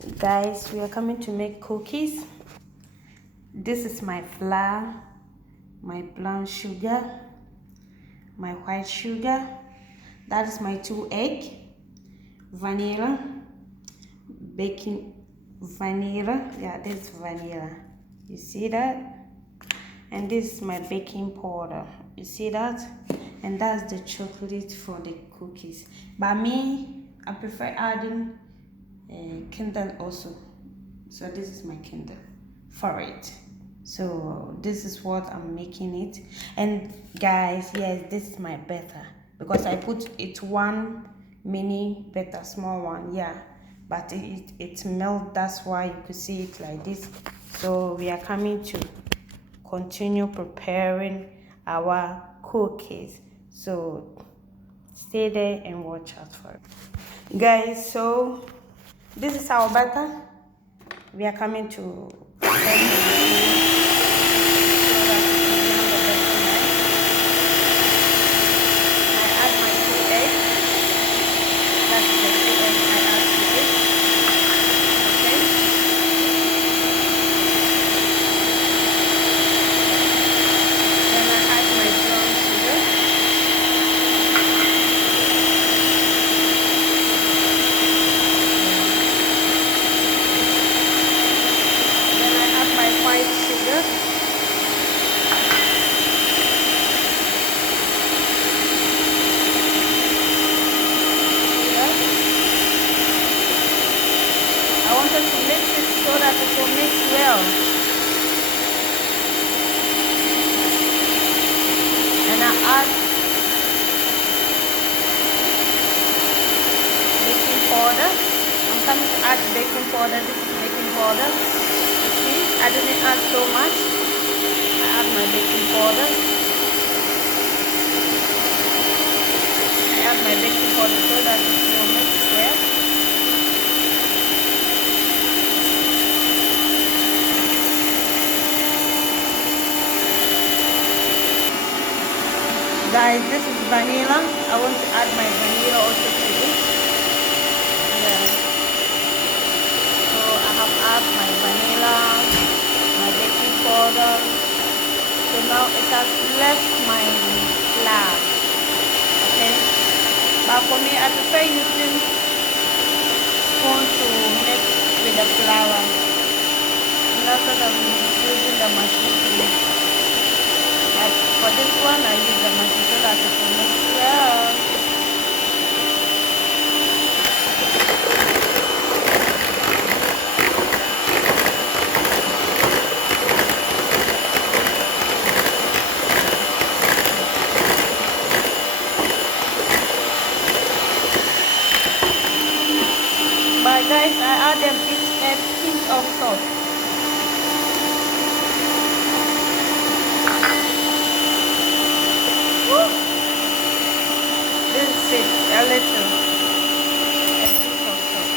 Guys, we are coming to make cookies. This is my flour, my brown sugar, my white sugar. That is my 2 eggs, vanilla, baking vanilla. Yeah, this is vanilla. You see that? And this is my baking powder. You see that? And that's the chocolate for the cookies. But me, I prefer adding Kindle also. So this is my Kindle for it. So this is what I'm making it. And guys, yes, this is my butter because I put it one mini butter, small one, yeah, but it melt. That's why you could see it like this. So we are coming to continue preparing our cookies. So stay there and watch out for it, guys. So this is our butter. We are coming to so that it will mix well. And I add baking powder. I'm coming to add baking powder. This is baking powder. You see, I didn't add so much. I add my baking powder. I add my baking powder so that it will mix well. Guys, this is vanilla. I want to add my vanilla also to it. Yeah. So I have added my vanilla, my baking powder. So now it has left my flour. Okay. But for me, I prefer using spoon to mix with the flour. Instead of using the machine to mix. But for this one, I use the machine so that it will mix well. But guys, I add a pinch of salt. This is a little. A pinch of salt.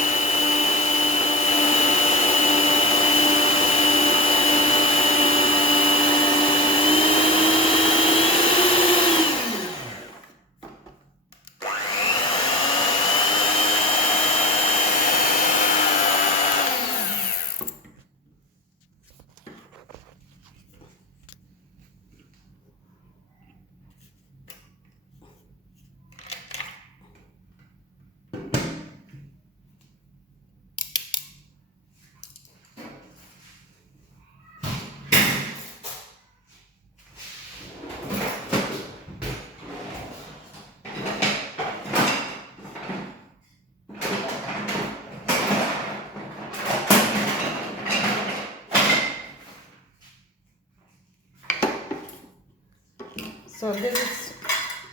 So this is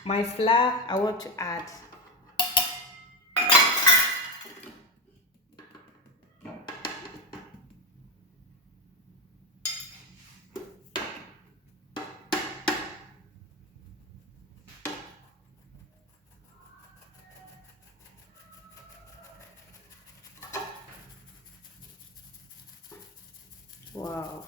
my flour I want to add. Wow.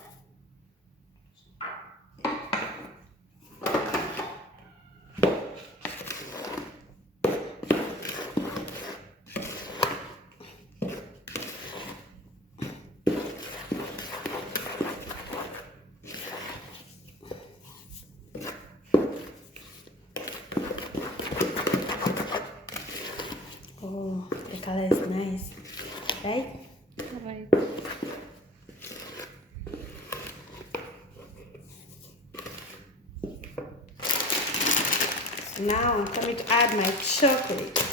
right? Right. So now I'm coming to add my chocolate.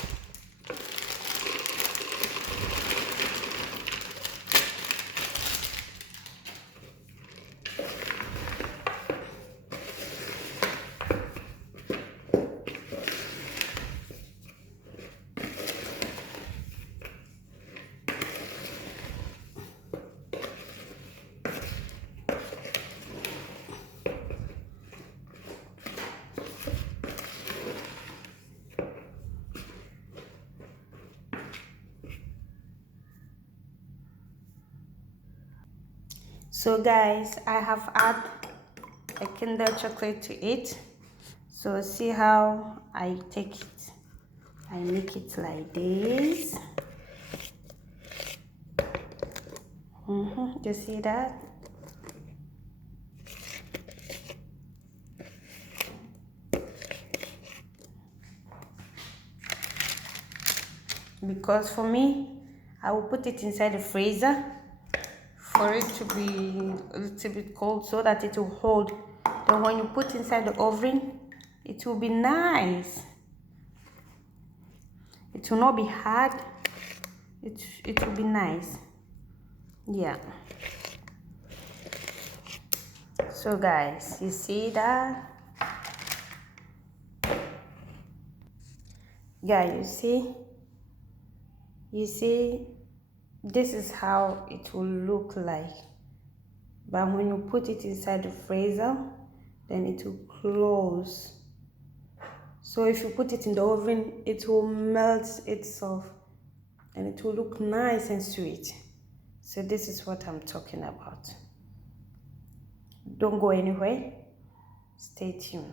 So guys, I have added a Kinder chocolate to it. So see how I take it. I make it like this. You see that? Because for me, I will put it inside the freezer for it to be a little bit cold so that it will hold. Then when you put inside the oven, it will be nice. It will not be hard. It will be nice. Yeah. So guys, you see that? Yeah, you see, this is how it will look like. But when you put it inside the freezer, then it will close. So if you put it in the oven, it will melt itself and it will look nice and sweet. So this is what I'm talking about. Don't go anywhere. Stay tuned.